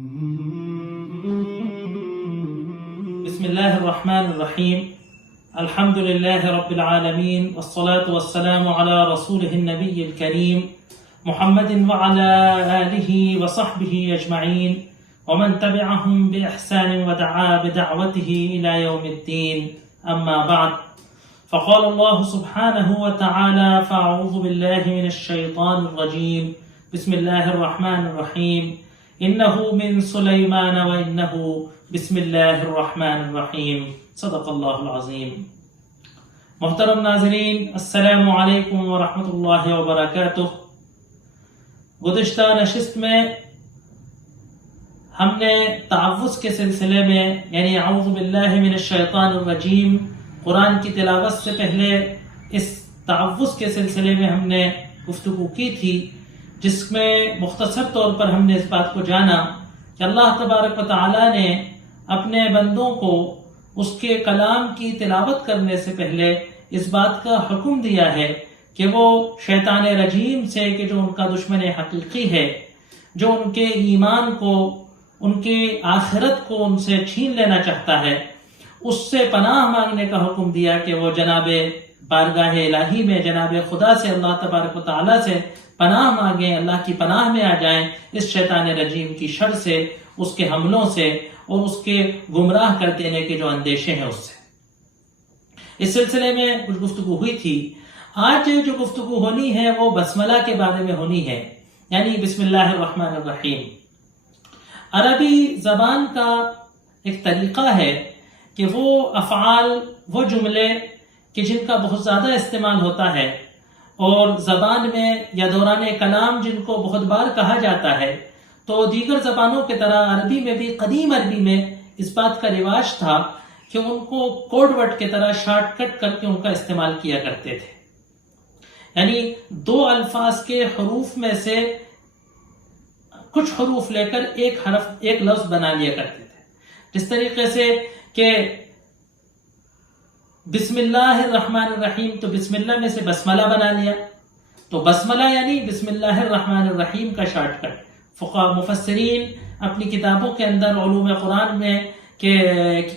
بسم الله الرحمن الرحيم. الحمد لله رب العالمين، والصلاة والسلام على رسوله النبي الكريم محمد وعلى آله وصحبه أجمعين ومن تبعهم بإحسان ودعا بدعوته إلى يوم الدين. أما بعد، فقال الله سبحانه وتعالى: فأعوذ بالله من الشيطان الرجيم، بسم الله الرحمن الرحيم، إنه من سليمان وإنه بسم اللہ الرحمن الرحیم. صدق اللہ العظیم. محترم ناظرین، السلام علیکم ورحمۃ اللہ وبرکاتہ. گزشتہ نشست میں ہم نے تعوذ کے سلسلے میں یعنی اعوذ باللہ من الشیطان الرجیم قرآن کی تلاوت سے پہلے اس تعوذ کے سلسلے میں ہم نے گفتگو کی تھی، جس میں مختصر طور پر ہم نے اس بات کو جانا کہ اللہ تبارک و تعالی نے اپنے بندوں کو اس کے کلام کی تلاوت کرنے سے پہلے اس بات کا حکم دیا ہے کہ وہ شیطان رجیم سے، کہ جو ان کا دشمن حقیقی ہے، جو ان کے ایمان کو، ان کے آخرت کو ان سے چھین لینا چاہتا ہے، اس سے پناہ مانگنے کا حکم دیا کہ وہ جناب بارگاہ الہی میں جناب خدا سے، اللہ تبارک و تعالی سے پناہ مانگیں، اللہ کی پناہ میں آ جائیں اس شیطان رجیم کی شر سے، اس کے حملوں سے اور اس کے گمراہ کر دینے کے جو اندیشے ہیں اس سے. اس سلسلے میں کچھ گفتگو ہوئی تھی. آج جو گفتگو ہونی ہے وہ بسملہ کے بارے میں ہونی ہے، یعنی بسم اللہ الرحمن الرحیم. عربی زبان کا ایک طریقہ ہے کہ وہ افعال، وہ جملے کہ جن کا بہت زیادہ استعمال ہوتا ہے اور زبان میں یا دوران کلام جن کو بہت بار کہا جاتا ہے، تو دیگر زبانوں کی طرح عربی میں بھی، قدیم عربی میں اس بات کا رواج تھا کہ ان کو کوڈ ورڈ کی طرح شارٹ کٹ کر کے ان کا استعمال کیا کرتے تھے. یعنی دو الفاظ کے حروف میں سے کچھ حروف لے کر ایک لفظ بنا لیا کرتے تھے. جس طریقے سے کہ بسم اللہ الرحمن الرحیم، تو بسم اللہ میں سے بسملہ بنا لیا، تو بسملہ یعنی بسم اللہ الرحمن الرحیم کا شارٹ کٹ. فقہاء مفسرین اپنی کتابوں کے اندر، علوم قرآن میں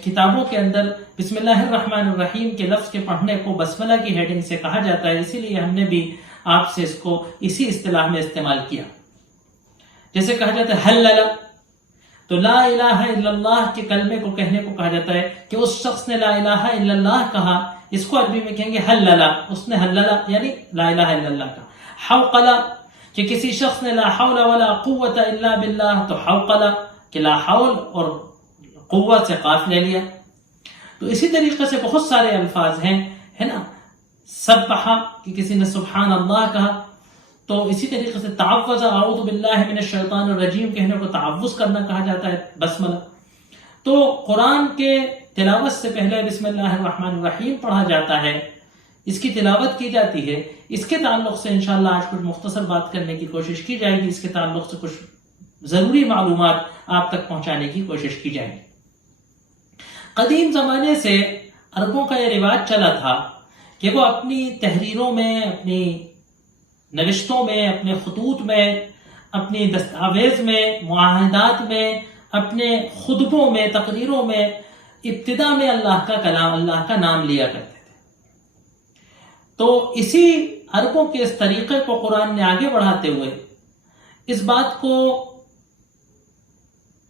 کتابوں کے اندر بسم اللہ الرحمن الرحیم کے لفظ کے پڑھنے کو بسملہ کی ہیڈنگ سے کہا جاتا ہے. اسی لیے ہم نے بھی آپ سے اس کو اسی اصطلاح میں استعمال کیا. جیسے کہا جاتا ہے حلل، تو لا الہ الا اللہ کے کلمے کو کہنے کو کہا جاتا ہے کہ اس شخص نے لا الہ الا اللہ کہا، اس کو عربی میں کہیں گے حلل، اس نے حلل یعنی لا الہ الا اللہ کہا. حوقل، کہ کسی شخص نے لا حول ولا قوت الا باللہ، تو حوقل کہ لا حول اور قوت سے قاف لے لیا. تو اسی طریقے سے بہت سارے الفاظ ہیں، ہے نا. سبح، کہ کسی نے سبحان اللہ کہا، تو اسی طریقے سے تعوذ، اعوذ باللہ من الشیطان الرجیم کہنے کو تعوذ کرنا کہا جاتا ہے، بسملہ. تو قرآن کے تلاوت سے پہلے بسم اللہ الرحمن الرحیم پڑھا جاتا ہے، اس کی تلاوت کی جاتی ہے. اس کے تعلق سے انشاءاللہ آج کچھ مختصر بات کرنے کی کوشش کی جائے گی. اس کے تعلق سے کچھ ضروری معلومات آپ تک پہنچانے کی کوشش کی جائے گی. قدیم زمانے سے عربوں کا یہ رواج چلا تھا کہ وہ اپنی تحریروں میں، اپنی نوشتوں میں، اپنے خطوط میں، اپنی دستاویز میں، معاہدات میں، اپنے خطبوں میں، تقریروں میں ابتدا میں اللہ کا کلام، اللہ کا نام لیا کرتے تھے. تو اسی عربوں کے اس طریقے کو قرآن نے آگے بڑھاتے ہوئے اس بات کو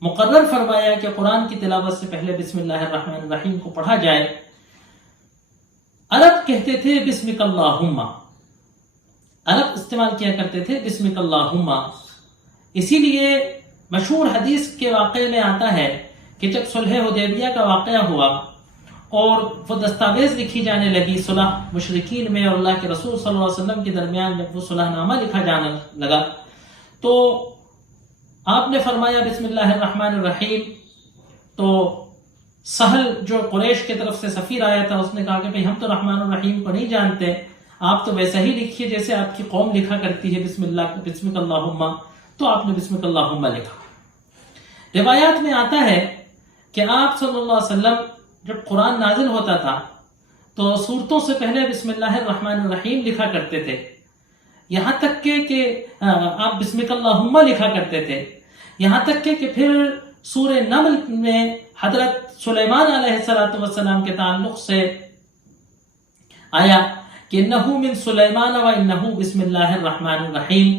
مقرر فرمایا کہ قرآن کی تلاوت سے پہلے بسم اللہ الرحمن الرحیم کو پڑھا جائے. عرب کہتے تھے بسمک اللہم، عرب استعمال کیا کرتے تھے بسمک اللہم. اسی لیے مشہور حدیث کے واقعے میں آتا ہے کہ جب صلح حدیبیہ کا واقعہ ہوا اور وہ دستاویز لکھی جانے لگی، صلح مشرکین میں اور اللہ کے رسول صلی اللہ علیہ وسلم کے درمیان جب وہ صلح نامہ لکھا جانے لگا، تو آپ نے فرمایا بسم اللہ الرحمن الرحیم. تو سہل جو قریش کی طرف سے سفیر آیا تھا، اس نے کہا کہ بھئی ہم تو رحمان الرحیم کو نہیں جانتے، آپ تو ویسا ہی لکھیے جیسے آپ کی قوم لکھا کرتی ہے، بسمک اللہم. تو آپ نے بسمک اللہم لکھا. روایات میں آتا ہے کہ آپ صلی اللہ علیہ وسلم جب قرآن نازل ہوتا تھا تو سورتوں سے پہلے بسم اللہ الرحمن الرحیم لکھا کرتے تھے. یہاں تک کہ آپ بسمک اللہم لکھا کرتے تھے، یہاں تک کہ پھر سورہ نمل میں حضرت سلیمان علیہ السلام کے تعلق سے آیا کہ انہو من سلیمان و انہو بسم اللہ الرحمن الرحیم،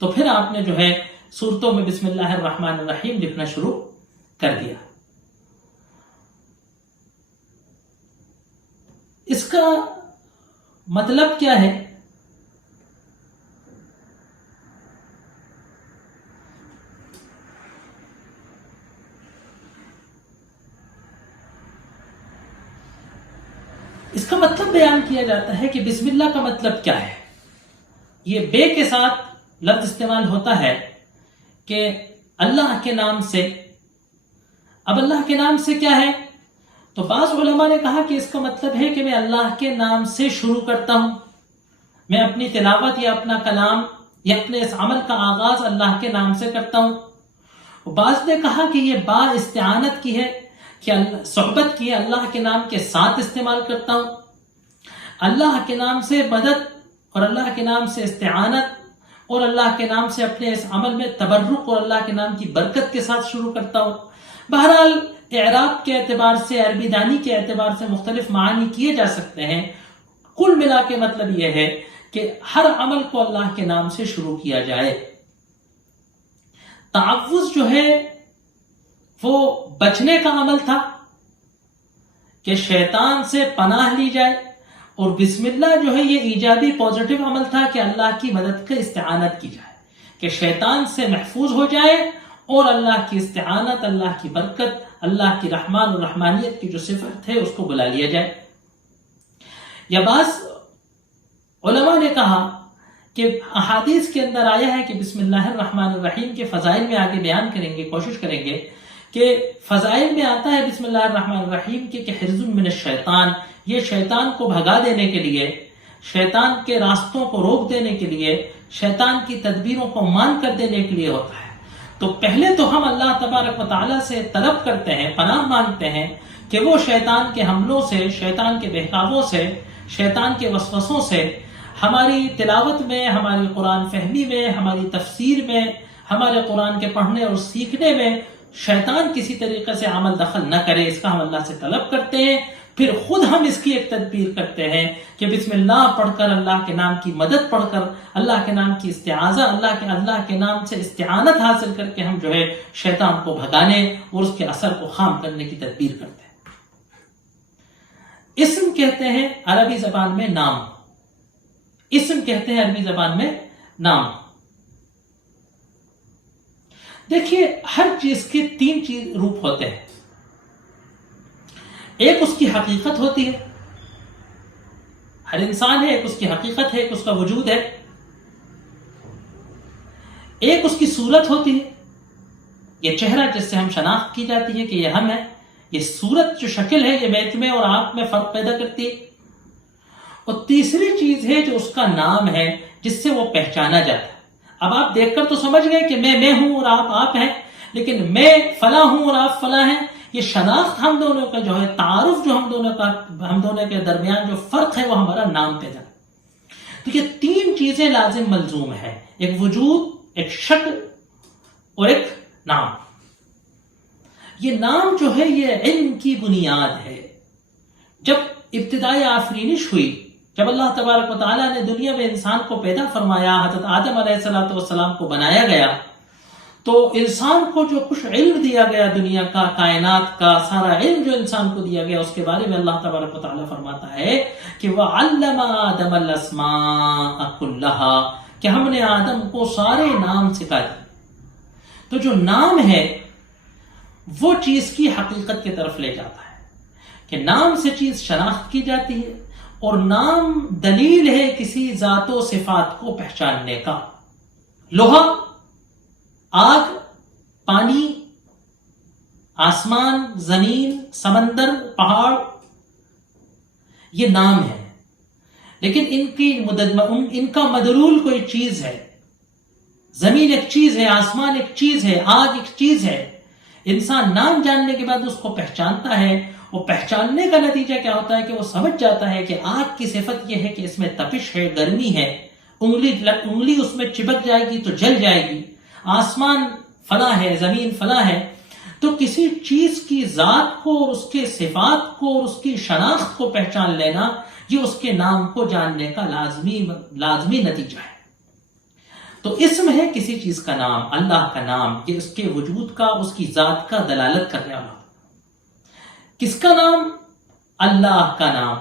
تو پھر آپ نے جو ہے سورتوں میں بسم اللہ الرحمن الرحیم لکھنا شروع کر دیا۔ اس کا مطلب کیا ہے؟ اس کا مطلب بیان کیا جاتا ہے کہ بسم اللہ کا مطلب کیا ہے۔ یہ بے کے ساتھ لفظ استعمال ہوتا ہے کہ اللہ کے نام سے۔ اب اللہ کے نام سے کیا ہے؟ تو بعض علماء نے کہا کہ اس کا مطلب ہے کہ میں اللہ کے نام سے شروع کرتا ہوں، میں اپنی تلاوت یا اپنا کلام یا اپنے اس عمل کا آغاز اللہ کے نام سے کرتا ہوں۔ بعض نے کہا کہ یہ با استعانت کی ہے، کہ صحبت کی ہے، اللہ کے نام کے ساتھ استعمال کرتا ہوں۔ اللہ کے نام سے مدد اور اللہ کے نام سے استعانت اور اللہ کے نام سے اپنے اس عمل میں تبرک اور اللہ کے نام کی برکت کے ساتھ شروع کرتا ہوں۔ بہرحال اعراب کے اعتبار سے، عربی دانی کے اعتبار سے مختلف معانی کیے جا سکتے ہیں۔ کل ملا کے مطلب یہ ہے کہ ہر عمل کو اللہ کے نام سے شروع کیا جائے۔ تعوذ جو ہے وہ بچنے کا عمل تھا کہ شیطان سے پناہ لی جائے، اور بسم اللہ جو ہے یہ ایجابی پازیٹیو عمل تھا کہ اللہ کی مدد کا استعانت کی جائے، کہ شیطان سے محفوظ ہو جائے اور اللہ کی استعانت، اللہ کی برکت، اللہ کی رحمان اور رحمانیت کی جو صفت ہے اس کو بلا لیا جائے۔ یا بعض علماء نے کہا کہ احادیث کے اندر آیا ہے کہ بسم اللہ الرحمن الرحیم کے فضائل میں آگے بیان کریں گے، کوشش کریں گے کہ فضائل میں آتا ہے بسم اللہ الرحمن الرحیم کہ حرز من الشیطان، یہ شیطان کو بھگا دینے کے لیے، شیطان کے راستوں کو روک دینے کے لیے، شیطان کی تدبیروں کو مان کر دینے کے لیے ہوتا ہے۔ تو پہلے تو ہم اللہ تبارک و تعالیٰ سے طلب کرتے ہیں، پناہ مانگتے ہیں کہ وہ شیطان کے حملوں سے، شیطان کے بہکاووں سے، شیطان کے وسوسوں سے ہماری تلاوت میں، ہماری قرآن فہمی میں، ہماری تفسیر میں، ہمارے قرآن کے پڑھنے اور سیکھنے میں شیطان کسی طریقے سے عمل دخل نہ کرے، اس کا ہم اللہ سے طلب کرتے ہیں۔ پھر خود ہم اس کی ایک تدبیر کرتے ہیں کہ بسم اللہ پڑھ کر، اللہ کے نام کی مدد پڑھ کر، اللہ کے نام کی استعاذہ، اللہ کے نام سے استعانت حاصل کر کے ہم جو ہے شیطان کو بھگانے اور اس کے اثر کو خام کرنے کی تدبیر کرتے ہیں۔ اسم کہتے ہیں عربی زبان میں نام، اسم کہتے ہیں عربی زبان میں نام۔ دیکھیے ہر چیز کے تین روپ ہوتے ہیں۔ ایک اس کی حقیقت ہوتی ہے، ہر انسان ہے، ایک اس کی حقیقت ہے، ایک اس کا وجود ہے۔ ایک اس کی صورت ہوتی ہے، یہ چہرہ جس سے ہم شناخت کی جاتی ہے کہ یہ ہم ہے۔ یہ صورت جو شکل ہے یہ میں تمہیں اور آپ میں فرق پیدا کرتی ہے۔ اور تیسری چیز ہے جو اس کا نام ہے، جس سے وہ پہچانا جاتا ہے۔ اب آپ دیکھ کر تو سمجھ گئے کہ میں ہوں اور آپ ہیں، لیکن میں فلاں ہوں اور آپ فلاں ہیں۔ یہ شناخت ہم دونوں کا جو ہے، تعارف جو ہم دونوں کے درمیان جو فرق ہے وہ ہمارا نام پیدا۔ تو یہ تین چیزیں لازم ملزوم ہے، ایک وجود، ایک شکل اور ایک نام۔ یہ نام جو ہے یہ علم کی بنیاد ہے۔ جب ابتدائی آفرینش ہوئی، جب اللہ تبارک و تعالیٰ نے دنیا میں انسان کو پیدا فرمایا، حضرت آدم علیہ السلام کو بنایا گیا، تو انسان کو جو کچھ علم دیا گیا دنیا کا، کائنات کا سارا علم جو انسان کو دیا گیا، اس کے بارے میں اللہ تبارک و تعالیٰ فرماتا ہے کہ وَعَلَّمَ آدَمَ الْأَسْمَاءَ كُلَّهَا، کہ ہم نے آدم کو سارے نام سکھا دیے۔ تو جو نام ہے وہ چیز کی حقیقت کی طرف لے جاتا ہے، کہ نام سے چیز شناخت کی جاتی ہے، اور نام دلیل ہے کسی ذات و صفات کو پہچاننے کا۔ لوہا، آگ، پانی، آسمان، زمین، سمندر، پہاڑ، یہ نام ہے، لیکن ان کا مدلول کوئی چیز ہے۔ زمین ایک چیز ہے، آسمان ایک چیز ہے، آگ ایک چیز ہے۔ انسان نام جاننے کے بعد اس کو پہچانتا ہے، وہ پہچاننے کا نتیجہ کیا ہوتا ہے کہ وہ سمجھ جاتا ہے کہ آگ کی صفت یہ ہے کہ اس میں تپش ہے، گرمی ہے، انگلی اس میں چپک جائے گی تو جل جائے گی۔ آسمان فلاں ہے، زمین فلاں ہے، تو کسی چیز کی ذات کو اور اس کے صفات کو اور اس کی شناخت کو پہچان لینا یہ اس کے نام کو جاننے کا لازمی نتیجہ ہے۔ تو اسم ہے کسی چیز کا نام، اللہ کا نام، یہ اس کے وجود کا، اس کی ذات کا دلالت کرنے والا۔ کس کا نام؟ اللہ کا نام۔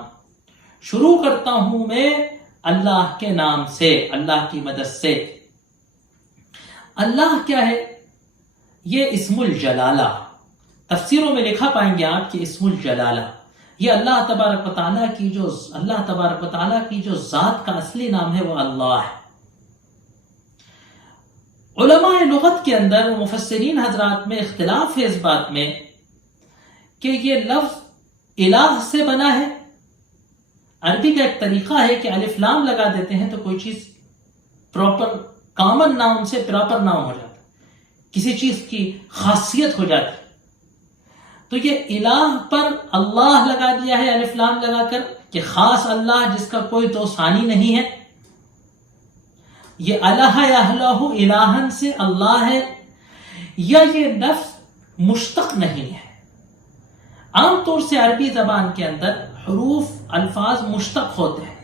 شروع کرتا ہوں میں اللہ کے نام سے، اللہ کی مدد سے۔ اللہ کیا ہے؟ یہ اسم الجلالہ، تفسیروں میں لکھا پائیں گے آپ کہ اسم الجلالہ یہ اللہ تبارک و تعالیٰ کی جو ذات کا اصلی نام ہے وہ اللہ ہے۔ علماء لغت کے اندر مفسرین حضرات میں اختلاف ہے اس بات میں کہ یہ لفظ الہ سے بنا ہے۔ عربی کا ایک طریقہ ہے کہ الف لام لگا دیتے ہیں تو کوئی چیز پراپر کامن ناؤن سے پراپر ناؤن ہو جاتا ہے، کسی چیز کی خاصیت ہو جاتی ہے۔ تو یہ الہ پر اللہ لگا دیا ہے الف لام لگا کر کہ خاص اللہ جس کا کوئی دو ثانی نہیں ہے۔ یہ الہ یا الہ الہن سے اللہ ہے، یا یہ لفظ مشتق نہیں ہے۔ عام طور سے عربی زبان کے اندر حروف الفاظ مشتق ہوتے ہیں،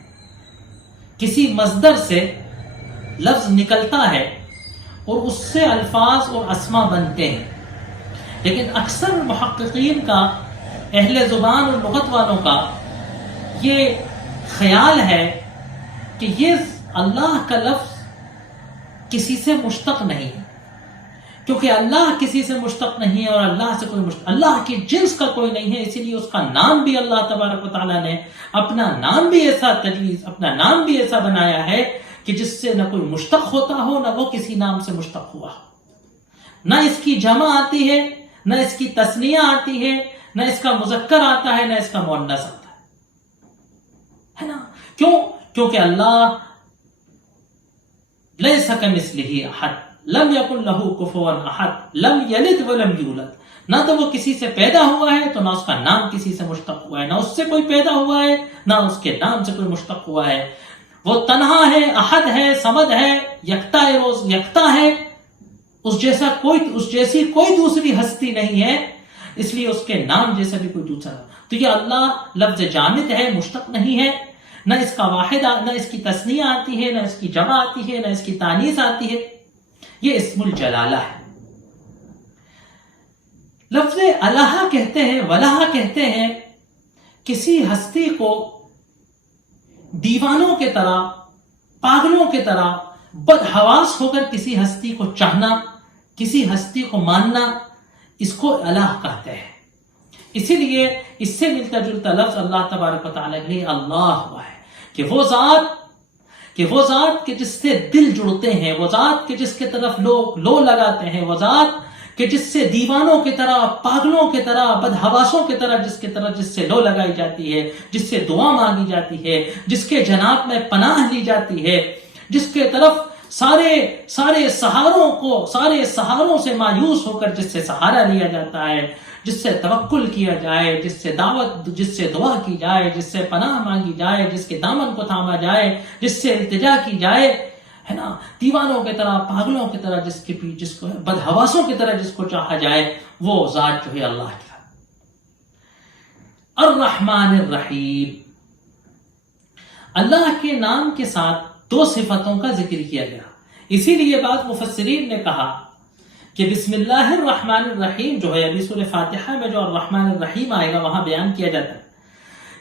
کسی مصدر سے لفظ نکلتا ہے اور اس سے الفاظ اور اسما بنتے ہیں، لیکن اکثر محققین کا، اہل زبان اور لغت والوں کا یہ خیال ہے کہ یہ اللہ کا لفظ کسی سے مشتق نہیں ہے، کیونکہ اللہ کسی سے مشتق نہیں ہے اور اللہ سے کوئی مشتق، اللہ کی جنس کا کوئی نہیں ہے، اسی لیے اس کا نام بھی اللہ تبارک و تعالیٰ نے اپنا نام بھی ایسا بنایا ہے کہ جس سے نہ کوئی مشتق ہوتا ہو، نہ وہ کسی نام سے مشتق ہوا ہو، نہ اس کی جمع آتی ہے، نہ اس کی تثنیہ آتی ہے، نہ اس کا مذکر آتا ہے، نہ اس کا مؤنث آتا ہے نا؟ کیونکہ اللہ لیس کمثلہ احد لم یکن لہ کفوا احد لم یلد ولم یولد، نہ تو وہ کسی سے پیدا ہوا ہے تو نہ اس کا نام کسی سے مشتق ہوا ہے، نہ اس سے کوئی پیدا ہوا ہے نہ اس کے نام سے کوئی مشتق ہوا ہے۔ وہ تنہا ہے، احد ہے، صمد ہے، یکتا ہے، روز یکتا ہے، اس جیسی کوئی دوسری ہستی نہیں ہے، اس لیے اس کے نام جیسا بھی کوئی دوسرا۔ تو یہ اللہ لفظ جامد ہے، مشتق نہیں ہے، نہ اس کا واحد، نہ اس کی تثنیہ آتی ہے، نہ اس کی جمع آتی ہے، نہ اس کی تانیث آتی ہے، یہ اسم الجلالہ ہے۔ لفظ الہ کہتے ہیں، ولہ کہتے ہیں کسی ہستی کو دیوانوں کے طرح، پاگلوں کے طرح بدحواس ہو کر کسی ہستی کو چاہنا، کسی ہستی کو ماننا، اس کو الہ کہتے ہیں۔ اسی لیے اس سے ملتا جلتا لفظ اللہ تبارک و تعالیٰ کے لیے اللہ ہوا ہے کہ وہ ذات کہ جس سے دل جڑتے ہیں، وہ ذات کہ جس کے طرف لوگ لو لگاتے ہیں، وہ ذات کہ جس سے دیوانوں کی طرح، پاگلوں کی طرح، بدحواسوں کی طرح جس سے لو لگائی جاتی ہے، جس سے دعا مانگی جاتی ہے، جس کے جناب میں پناہ لی جاتی ہے، جس کے طرف سارے سہاروں سے مایوس ہو کر جس سے سہارا لیا جاتا ہے، جس سے توکل کیا جائے، جس سے دعا کی جائے، جس سے پناہ مانگی جائے، جس کے دامن کو تھاما جائے، جس سے التجا کی جائے، ہے نا؟ دیوانوں کی طرح، پاگلوں کی طرح، جس کو بدحواسوں کی طرح جس کو چاہا جائے، وہ ذات جو ہے اللہ کی۔ الرحمن الرحیم، اللہ کے نام کے ساتھ دو صفتوں کا ذکر کیا گیا۔ اسی لیے بعض مفسرین نے کہا کہ بسم اللہ الرحمن الرحیم جو ہے، ابھی سورہ فاتحہ میں جو الرحمن الرحیم آئے گا وہاں بیان کیا جاتا ہے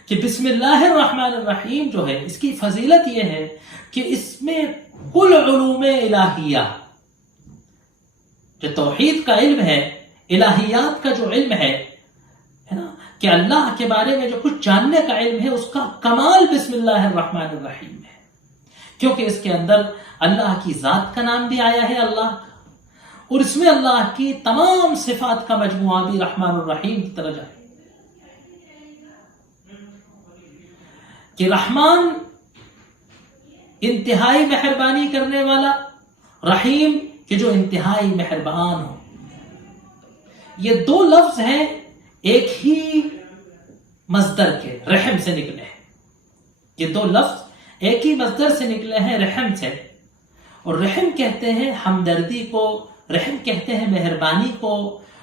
کہ بسم اللہ الرحمن الرحیم جو ہے، اس کی فضیلت یہ ہے کہ اس میں کل علوم الہیہ، جو توحید کا علم ہے، الہیات کا جو علم ہے نا، کہ اللہ کے بارے میں جو کچھ جاننے کا علم ہے، اس کا کمال بسم اللہ الرحمن الرحیم ہے، کیونکہ اس کے اندر اللہ کی ذات کا نام بھی آیا ہے اللہ کا، اور اس میں اللہ کی تمام صفات کا مجموعہ بھی رحمان الرحیم کی طرح جائے کہ رحمان انتہائی مہربانی کرنے والا، رحیم کہ جو انتہائی مہربان ہو۔ یہ دو لفظ ہیں ایک ہی مصدر کے، رحم سے نکلے ہیں۔ یہ دو لفظ ایک ہی مصدر سے نکلے ہیں، رحم سے، اور رحم کہتے ہیں ہمدردی کو، رحم کہتے ہیں مہربانی کو،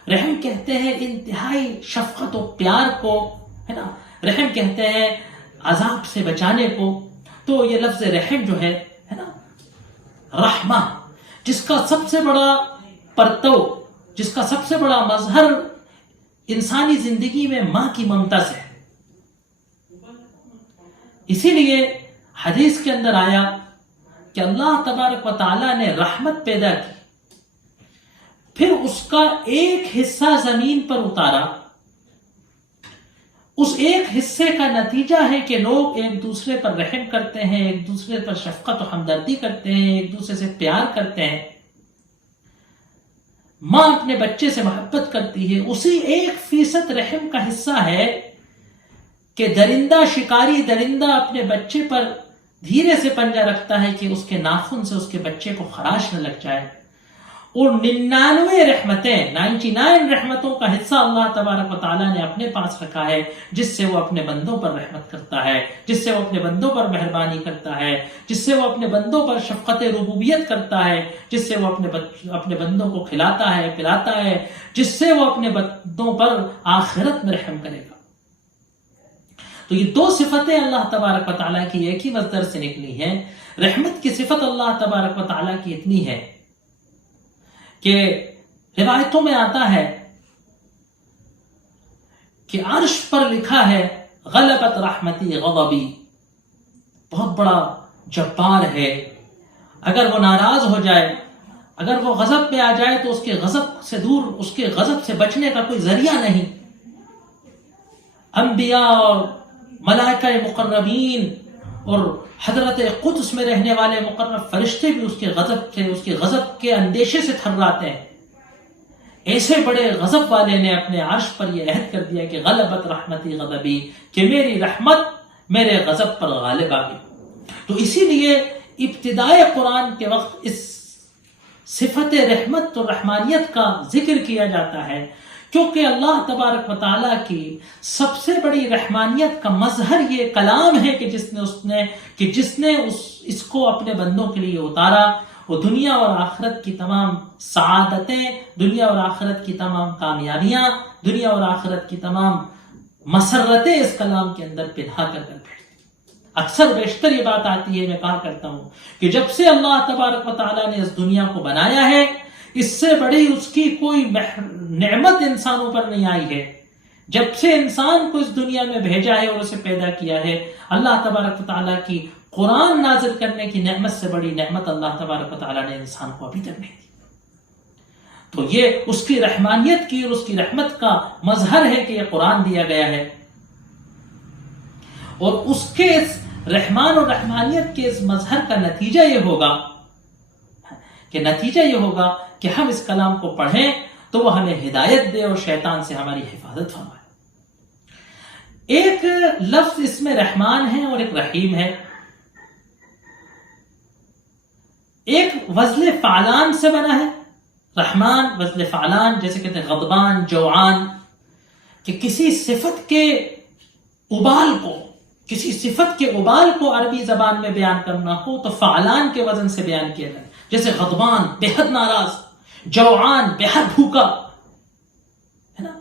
رحم کہتے ہیں انتہائی شفقت و پیار کو، ہے نا، رحم کہتے ہیں عذاب سے بچانے کو. تو یہ لفظ رحم جو ہے نا، رحمہ، جس کا سب سے بڑا پرتو، جس کا سب سے بڑا مظہر انسانی زندگی میں ماں کی ممتا سے ہے. اسی لیے حدیث کے اندر آیا کہ اللہ تبارک و تعالیٰ نے رحمت پیدا کی، پھر اس کا ایک حصہ زمین پر اتارا. اس ایک حصے کا نتیجہ ہے کہ لوگ ایک دوسرے پر رحم کرتے ہیں، ایک دوسرے پر شفقت و ہمدردی کرتے ہیں، ایک دوسرے سے پیار کرتے ہیں. ماں اپنے بچے سے محبت کرتی ہے. اسی 1% رحم کا حصہ ہے کہ درندہ، شکاری درندہ اپنے بچے پر دھیرے سے پنجہ رکھتا ہے کہ اس کے ناخن سے اس کے بچے کو خراش نہ لگ جائے. اور 99 رحمتوں کا حصہ اللہ تبارک و تعالیٰ نے اپنے پاس رکھا ہے، جس سے وہ اپنے بندوں پر رحمت کرتا ہے، جس سے وہ اپنے بندوں پر مہربانی کرتا ہے، جس سے وہ اپنے بندوں پر شفقت ربوبیت کرتا ہے، جس سے وہ اپنے بندوں کو کھلاتا ہے، پلاتا ہے، جس سے وہ اپنے بندوں پر آخرت میں رحم کرے گا. تو یہ 2 صفتیں اللہ تبارک و تعالیٰ کی ایک ہی مصدر سے نکلی ہیں. رحمت کی صفت اللہ تبارک و تعالیٰ کی اتنی ہے کہ روایتوں میں آتا ہے کہ عرش پر لکھا ہے غلبت رحمتی غضبی. بہت بڑا جبار ہے، اگر وہ ناراض ہو جائے، اگر وہ غضب میں آ جائے تو اس کے غضب سے دور، اس کے غضب سے بچنے کا کوئی ذریعہ نہیں. انبیاء اور ملائکہ مقربین اور حضرت قدس میں رہنے والے مقرب فرشتے بھی اس کے غضب کے اندیشے سے تھراتے ہیں. ایسے بڑے غضب والے نے اپنے عرش پر یہ عہد کر دیا کہ غلبت رحمتی غضبی، کہ میری رحمت میرے غضب پر غالب آ گئی. تو اسی لیے ابتدائے قرآن کے وقت اس صفت رحمت اور رحمانیت کا ذکر کیا جاتا ہے، کیونکہ اللہ تبارک و تعالیٰ کی سب سے بڑی رحمانیت کا مظہر یہ کلام ہے کہ جس نے اس کو اپنے بندوں کے لیے اتارا. وہ دنیا اور آخرت کی تمام سعادتیں، دنیا اور آخرت کی تمام کامیابیاں، دنیا اور آخرت کی تمام مسرتیں اس کلام کے اندر پنہا کر بیٹھتی. اکثر بیشتر یہ بات آتی ہے، میں کہا کرتا ہوں کہ جب سے اللہ تبارک و تعالیٰ نے اس دنیا کو بنایا ہے، اس سے بڑی اس کی کوئی نعمت انسانوں پر نہیں آئی ہے. جب سے انسان کو اس دنیا میں بھیجا ہے اور اسے پیدا کیا ہے، اللہ تبارک و تعالیٰ کی قرآن نازل کرنے کی نعمت سے بڑی نعمت اللہ تبارک و تعالیٰ نے انسان کو ابھی تک نہیں دی. تو یہ اس کی رحمانیت کی اور اس کی رحمت کا مظہر ہے کہ یہ قرآن دیا گیا ہے. اور اس کے رحمان اور رحمانیت کے اس مظہر کا نتیجہ یہ ہوگا کہ ہم اس کلام کو پڑھیں تو وہ ہمیں ہدایت دے اور شیطان سے ہماری حفاظت فرمائے. ایک لفظ اس میں رحمان ہے اور ایک رحیم ہے. ایک وزن فعلان سے بنا ہے. رحمان وزن فعلان، جیسے کہتے ہیں غضبان، جوعان، کہ کسی صفت کے ابال کو عربی زبان میں بیان کرنا ہو تو فعلان کے وزن سے بیان کیا جائے. جیسے غضبان بے حد ناراض، جوعان بے حد بھوکا، ہے نا.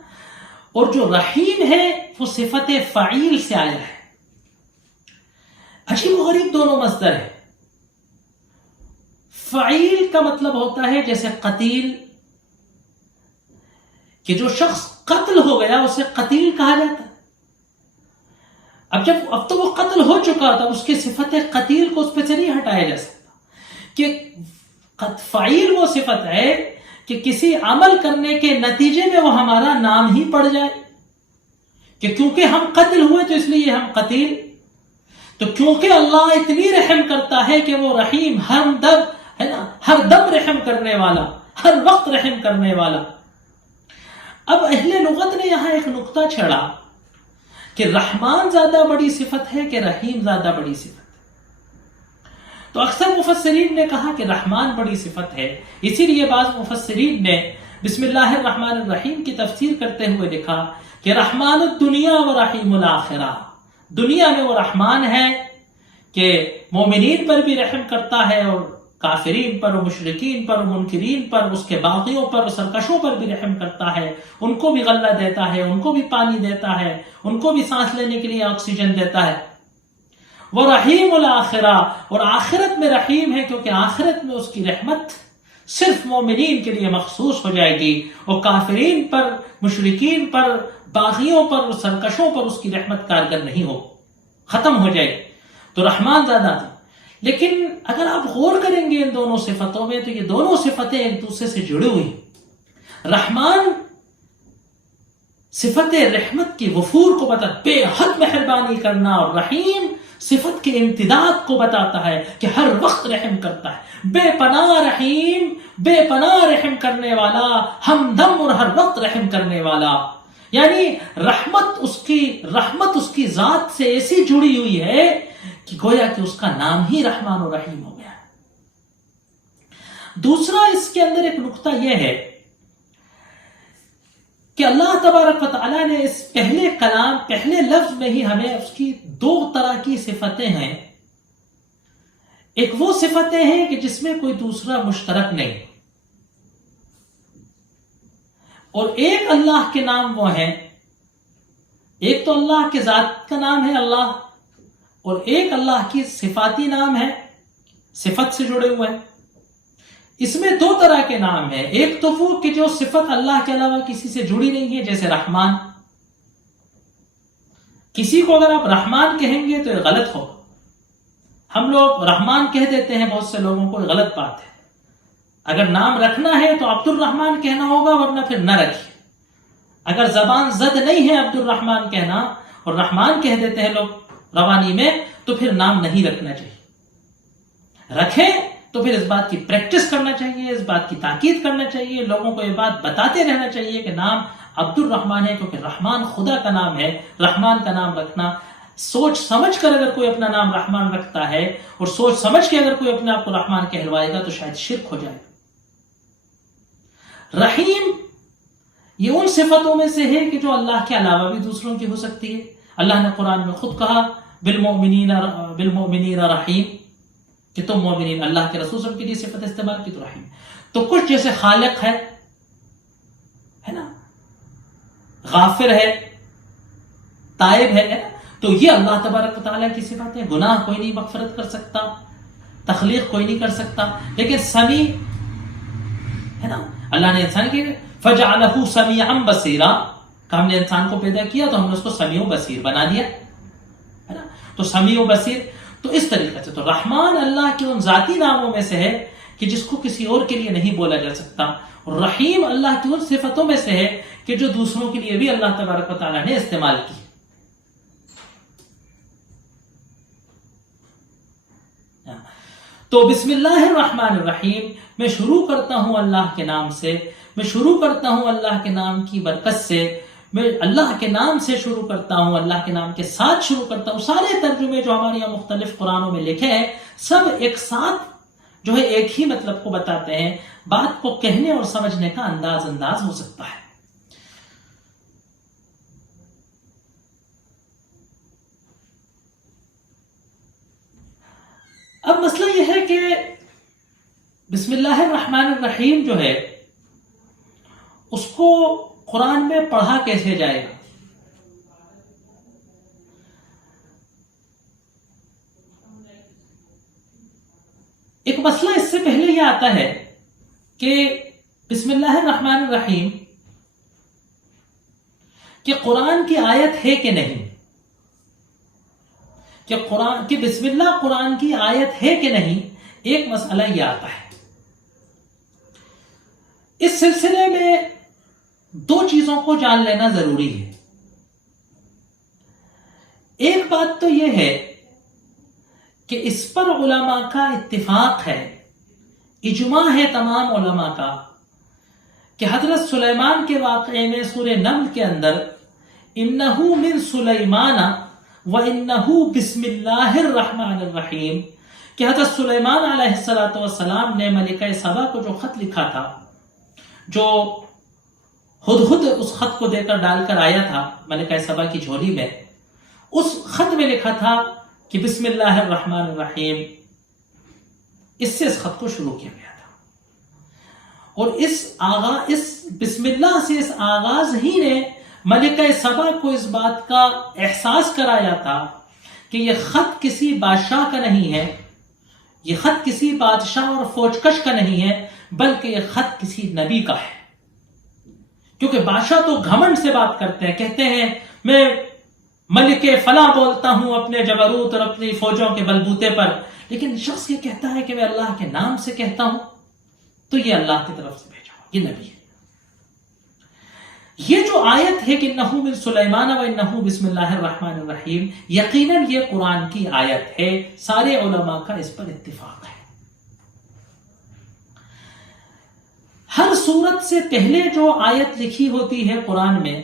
اور جو رحیم ہے وہ صفت فعیل سے آیا ہے. عجیب و غریب دونوں مصدر ہے. فعیل کا مطلب ہوتا ہے جیسے قتیل، کہ جو شخص قتل ہو گیا اسے قتیل کہا جاتا ہے. اب تو وہ قتل ہو چکا تھا، اس کی صفت قتیل کو اس پہ سے نہیں ہٹایا جا سکتا. کہ فعیل وہ صفت ہے کہ کسی عمل کرنے کے نتیجے میں وہ ہمارا نام ہی پڑ جائے، کہ کیونکہ ہم قتل ہوئے تو اس لیے ہم قتیل. تو کیونکہ اللہ اتنی رحم کرتا ہے کہ وہ رحیم ہر دم رحم کرنے والا، ہر وقت رحم کرنے والا. اب اہل لغت نے یہاں ایک نقطہ چھڑا کہ رحمان زیادہ بڑی صفت ہے کہ رحیم زیادہ بڑی صفت ہے. تو اکثر مفسرین نے کہا کہ رحمان بڑی صفت ہے. اسی لیے بعض مفسرین نے بسم اللہ الرحمن الرحیم کی تفسیر کرتے ہوئے لکھا کہ رحمان الدنیا و رحیم الآخرہ. دنیا میں وہ رحمان ہے کہ مومنین پر بھی رحم کرتا ہے اور کافرین پر و مشرکین پر و منکرین پر، اس کے باغیوں پر و سرکشوں پر بھی رحم کرتا ہے، ان کو بھی غلہ دیتا ہے، ان کو بھی پانی دیتا ہے، ان کو بھی سانس لینے کے لیے آکسیجن دیتا ہے۔ وہ رحیم الآخرہ، اور آخرت میں رحیم ہے، کیونکہ آخرت میں اس کی رحمت صرف مومنین کے لیے مخصوص ہو جائے گی، اور کافرین پر، مشرکین پر، باغیوں پر اور سرکشوں پر اس کی رحمت کارگر نہیں ہو، ختم ہو جائے گی۔ تو رحمان زیادہ تھا۔ لیکن اگر آپ غور کریں گے ان دونوں صفتوں میں تو یہ دونوں صفتیں ایک دوسرے سے جڑی ہوئی۔ رحمان صفت رحمت کی وفور کو بتا، بے حد مہربانی کرنا، اور رحیم صفت کے امتداد کو بتاتا ہے کہ ہر وقت رحم کرتا ہے، بے پناہ رحیم، بے پناہ رحم کرنے والا، ہمدم اور ہر وقت رحم کرنے والا۔ یعنی رحمت اس کی ذات سے ایسی جڑی ہوئی ہے کہ گویا کہ اس کا نام ہی رحمان و رحیم ہو گیا۔ دوسرا اس کے اندر ایک نقطہ یہ ہے کہ اللہ تبارک و تعالیٰ نے اس پہلے لفظ میں ہی ہمیں اس کی دو طرح کی صفتیں ہیں۔ ایک وہ صفتیں ہیں کہ جس میں کوئی دوسرا مشترک نہیں، اور ایک اللہ کے نام وہ ہیں، ایک تو اللہ کے ذات کا نام ہے اللہ، اور ایک اللہ کی صفاتی نام ہے، صفت سے جڑے ہوئے ہیں۔ اس میں دو طرح کے نام ہیں، ایک تو وہ کہ جو صفت اللہ کے علاوہ کسی سے جڑی نہیں ہے، جیسے رحمان۔ کسی کو اگر آپ رحمان کہیں گے تو یہ غلط ہوگا۔ ہم لوگ رحمان کہہ دیتے ہیں، بہت سے لوگوں کو یہ غلط بات ہے۔ اگر نام رکھنا ہے تو عبد الرحمان کہنا ہوگا، ورنہ پھر نہ رکھیے۔ اگر زبان زد نہیں ہے عبد الرحمان کہنا اور رحمان کہہ دیتے ہیں لوگ روانی میں، تو پھر نام نہیں رکھنا چاہیے۔ رکھیں تو پھر اس بات کی پریکٹس کرنا چاہیے، اس بات کی تاکید کرنا چاہیے، لوگوں کو یہ بات بتاتے رہنا چاہیے کہ نام عبد الرحمان ہے، کیونکہ رحمان خدا کا نام ہے۔ رحمان کا نام رکھنا، سوچ سمجھ کر اگر کوئی اپنا نام رحمان رکھتا ہے اور سوچ سمجھ کے اگر کوئی اپنے آپ کو رحمان کہلوائے گا تو شاید شرک ہو جائے۔ رحیم یہ ان صفتوں میں سے ہے کہ جو اللہ کے علاوہ بھی دوسروں کی ہو سکتی ہے۔ اللہ نے قرآن میں خود کہا بالمؤمنین رحیم، کہ تم مومنین، اللہ کے رسول صلی اللہ علیہ وسلم کے لیے صفت استعمال کی تو رحیم۔ تو کچھ جیسے خالق ہے نا، غافر ہے، تائب ہے نا، تو یہ اللہ تبارک و تعالیٰ کی صفت ہے۔ گناہ کوئی نہیں مغفرت کر سکتا، تخلیق کوئی نہیں کر سکتا، لیکن سمیع ہے نا۔ اللہ نے انسان کی فجعلہ سمیعا بصیرا، کہ ہم نے انسان کو پیدا کیا تو ہم نے اس کو سمیع و بصیر بنا دیا ہے نا۔ تو سمیع و بصیر، تو اس طریقے سے تو رحمان اللہ کے ان ذاتی ناموں میں سے ہے کہ جس کو کسی اور کے لیے نہیں بولا جا سکتا، اور رحیم اللہ کی ان صفتوں میں سے ہے کہ جو دوسروں کے لیے بھی اللہ تبارک و تعالیٰ نے استعمال کی۔ تو بسم اللہ الرحمن الرحیم، میں شروع کرتا ہوں اللہ کے نام سے، میں شروع کرتا ہوں اللہ کے نام کی برکت سے، میں اللہ کے نام سے شروع کرتا ہوں، اللہ کے نام کے ساتھ شروع کرتا ہوں۔ سارے ترجمے جو ہمارے یہاں مختلف قرآنوں میں لکھے ہیں، سب ایک ساتھ جو ہے ایک ہی مطلب کو بتاتے ہیں۔ بات کو کہنے اور سمجھنے کا انداز ہو سکتا ہے۔ اب مسئلہ یہ ہے کہ بسم اللہ الرحمن الرحیم جو ہے اس کو قرآن میں پڑھا کیسے جائے گا؟ ایک مسئلہ اس سے پہلے یہ آتا ہے کہ بسم اللہ الرحمن الرحیم کہ قرآن کی آیت ہے کہ نہیں، کہ بسم اللہ قرآن کی آیت ہے کہ نہیں، ایک مسئلہ یہ آتا ہے۔ اس سلسلے میں دو چیزوں کو جان لینا ضروری ہے۔ ایک بات تو یہ ہے کہ اس پر علماء کا اتفاق ہے، اجماع ہے تمام علماء کا، کہ حضرت سلیمان کے واقعے میں سورہ نمل کے اندر انہو من سلیمان وَإِنَّهُ بِسْمِ اللَّهِ الرَّحْمَنِ الرَّحِيمِ، کہ حضرت سلیمان علیہ السلام نے ملکہ سبا کو جو خط لکھا تھا، جو ہدہد اس خط کو دے کر ڈال کر آیا تھا ملکہ سبا کی جھولی میں، اس خط میں لکھا تھا کہ بسم اللہ الرحمن الرحیم، اس سے اس خط کو شروع کیا گیا تھا. اور اس بسم اللہ سے اس آغاز ہی نے ملکہ سبا کو اس بات کا احساس کرایا تھا کہ یہ خط کسی بادشاہ کا نہیں ہے، یہ خط کسی بادشاہ اور فوجکش کا نہیں ہے، بلکہ یہ خط کسی نبی کا ہے. کیونکہ بادشاہ تو گھمنڈ سے بات کرتے ہیں، کہتے ہیں میں ملک فلاں بولتا ہوں اپنے جبروت اور اپنی فوجوں کے بلبوتے پر، لیکن شخص یہ کہتا ہے کہ میں اللہ کے نام سے کہتا ہوں، تو یہ اللہ کی طرف سے بھیجا ہوا، یہ نبی ہے. یہ جو آیت ہے کہ انہو من سلیمان و انہو بسم اللہ الرحمن الرحیم، یقیناً یہ قرآن کی آیت ہے، سارے علماء کا اس پر اتفاق ہے. ہر سورت سے پہلے جو آیت لکھی ہوتی ہے قرآن میں،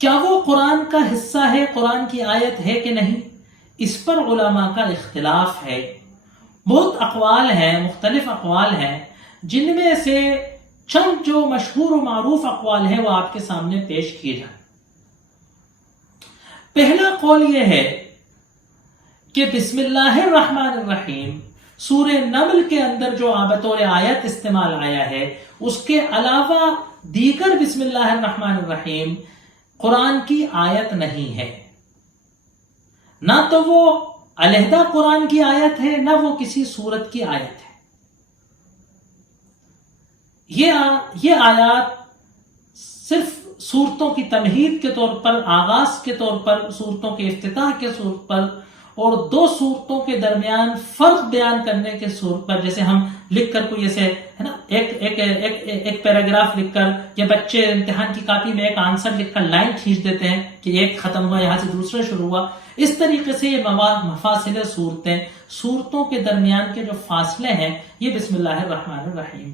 کیا وہ قرآن کا حصہ ہے، قرآن کی آیت ہے کہ نہیں، اس پر علماء کا اختلاف ہے. بہت اقوال ہیں، مختلف اقوال ہیں، جن میں سے چند جو مشہور و معروف اقوال ہیں وہ آپ کے سامنے پیش کیے جائیں. پہلا قول یہ ہے کہ بسم اللہ الرحمن الرحیم سورہ نمل کے اندر جو بطور آیت استعمال آیا ہے، اس کے علاوہ دیگر بسم اللہ الرحمن الرحیم قرآن کی آیت نہیں ہے. نہ تو وہ علیحدہ قرآن کی آیت ہے، نہ وہ کسی سورت کی آیت ہے. یہ آیات صرف سورتوں کی تمہید کے طور پر، آغاز کے طور پر، سورتوں کے افتتاح کے طور پر، اور دو سورتوں کے درمیان فرق بیان کرنے کے صورت پر، جیسے ہم لکھ کر کوئی ایسے ہے نا ایک پیراگراف لکھ کر، یا بچے امتحان کی کاپی میں ایک آنسر لکھ کر لائن کھینچ دیتے ہیں کہ ایک ختم ہوا یہاں سے دوسرا شروع ہوا، اس طریقے سے یہ مفاصل صورتیں، صورتوں کے درمیان کے جو فاصلے ہیں، یہ بسم اللہ الرحمن الرحیم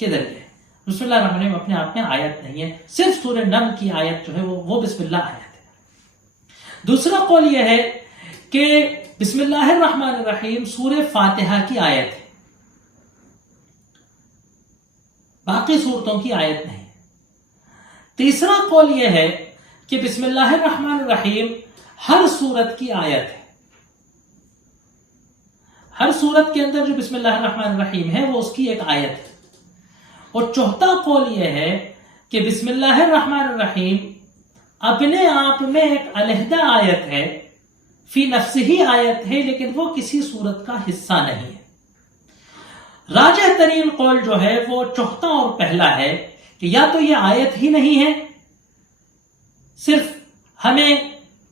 کے ذریعے. بسم اللہ الرحمن الرحیم اپنے آپ میں آیت نہیں ہے، صرف سورہ نمل کی آیت جو ہے وہ بسم اللہ آیت ہے. دوسرا قول یہ ہے کہ بسم اللہ الرحمن الرحیم سورہ فاتحہ کی آیت ہے، باقی سورتوں کی آیت نہیں. تیسرا قول یہ ہے کہ بسم اللہ الرحمن الرحیم ہر سورت کی آیت ہے، ہر سورت کے اندر جو بسم اللہ الرحمن الرحیم ہے وہ اس کی ایک آیت ہے. اور چوتھا قول یہ ہے کہ بسم اللہ الرحمن الرحیم اپنے آپ میں ایک علیحدہ آیت ہے، فی نفسہ ہی آیت ہے، لیکن وہ کسی سورت کا حصہ نہیں ہے. راجح ترین قول جو ہے وہ چوتھا اور پہلا ہے کہ یا تو یہ آیت ہی نہیں ہے، صرف ہمیں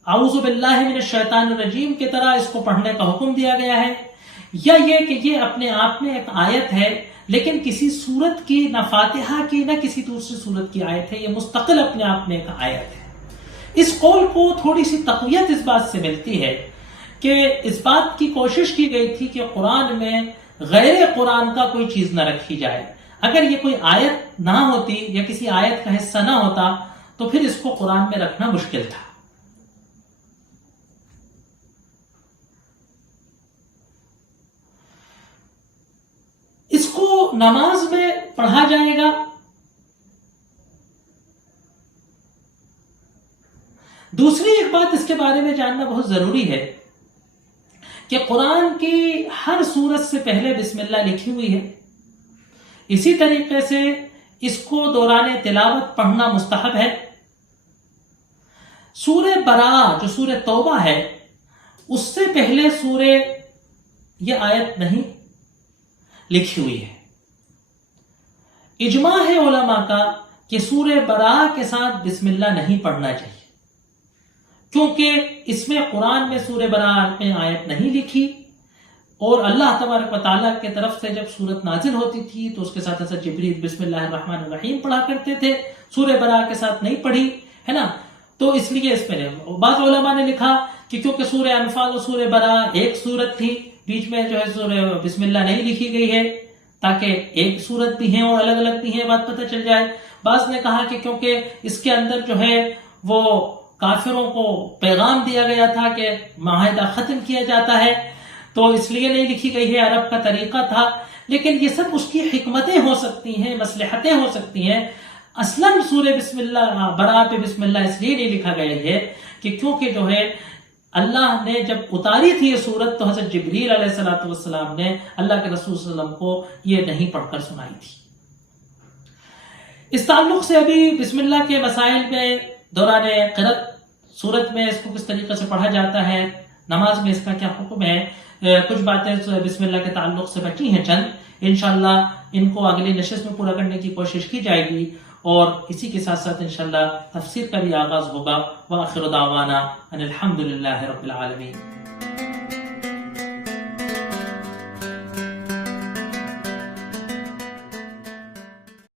اعوذ باللہ من الشیطان الرجیم کی طرح اس کو پڑھنے کا حکم دیا گیا ہے، یا یہ کہ یہ اپنے آپ میں ایک آیت ہے لیکن کسی سورت کی، نہ فاتحہ کی نہ کسی دوسری سورت کی آیت ہے، یہ مستقل اپنے آپ میں ایک آیت ہے. اس قول کو تھوڑی سی تقویت اس بات سے ملتی ہے کہ اس بات کی کوشش کی گئی تھی کہ قرآن میں غیر قرآن کا کوئی چیز نہ رکھی جائے. اگر یہ کوئی آیت نہ ہوتی یا کسی آیت کا حصہ نہ ہوتا تو پھر اس کو قرآن میں رکھنا مشکل تھا. اس کو نماز میں پڑھا جائے گا. دوسری ایک بات اس کے بارے میں جاننا بہت ضروری ہے کہ قرآن کی ہر سورت سے پہلے بسم اللہ لکھی ہوئی ہے. اسی طریقے سے اس کو دوران تلاوت پڑھنا مستحب ہے. سورہ براءہ جو سورہ توبہ ہے اس سے پہلے سورہ یہ آیت نہیں لکھی ہوئی ہے. اجماع ہے علماء کا کہ سورہ براءہ کے ساتھ بسم اللہ نہیں پڑھنا چاہیے، کیونکہ اس میں قرآن میں سورہ براءہ میں آیت نہیں لکھی، اور اللہ تبارک و تعالیٰ کی طرف سے جب سورت نازل ہوتی تھی تو اس کے ساتھ حضرت جبریل بسم اللہ الرحمن الرحیم پڑھا کرتے تھے، سورہ براءہ کے ساتھ نہیں پڑھی ہے نا. تو اس لیے اس میں بعض علماء نے لکھا کہ کیونکہ سورہ انفال اور سورہ براءہ ایک سورت تھی، بیچ میں جو ہے سورہ بسم اللہ نہیں لکھی گئی ہے تاکہ ایک سورت بھی ہیں اور الگ الگ بھی ہیں بات پتہ چل جائے. بعض نے کہا کہ کیونکہ اس کے اندر جو ہے وہ کافروں کو پیغام دیا گیا تھا کہ معاہدہ ختم کیا جاتا ہے تو اس لیے نہیں لکھی گئی ہے، عرب کا طریقہ تھا. لیکن یہ سب اس کی حکمتیں ہو سکتی ہیں، مصلحتیں ہو سکتی ہیں. اصلاً سورہ بسم اللہ براءہ پہ بسم اللہ اس لیے نہیں لکھا گیا ہے کہ کیونکہ جو ہے اللہ نے جب اتاری تھی یہ صورت تو حضرت جبریل علیہ السلام نے اللہ کے رسول صلی اللہ علیہ وسلم کو یہ نہیں پڑھ کر سنائی تھی۔ اس تعلق سے ابھی بسم اللہ کے مسائل میں دوران قرأت صورت میں اس کو کس طریقے سے پڑھا جاتا ہے، نماز میں اس کا کیا حکم ہے، کچھ باتیں بسم اللہ کے تعلق سے بچی ہیں چند، انشاءاللہ ان کو اگلی نشست میں پورا کرنے کی کوشش کی جائے گی، اور اسی کے ساتھ ساتھ انشاءاللہ تفسیر کا بھی آغاز ہوگا۔ وآخر دعوانا ان الحمد للہ رب العالمین۔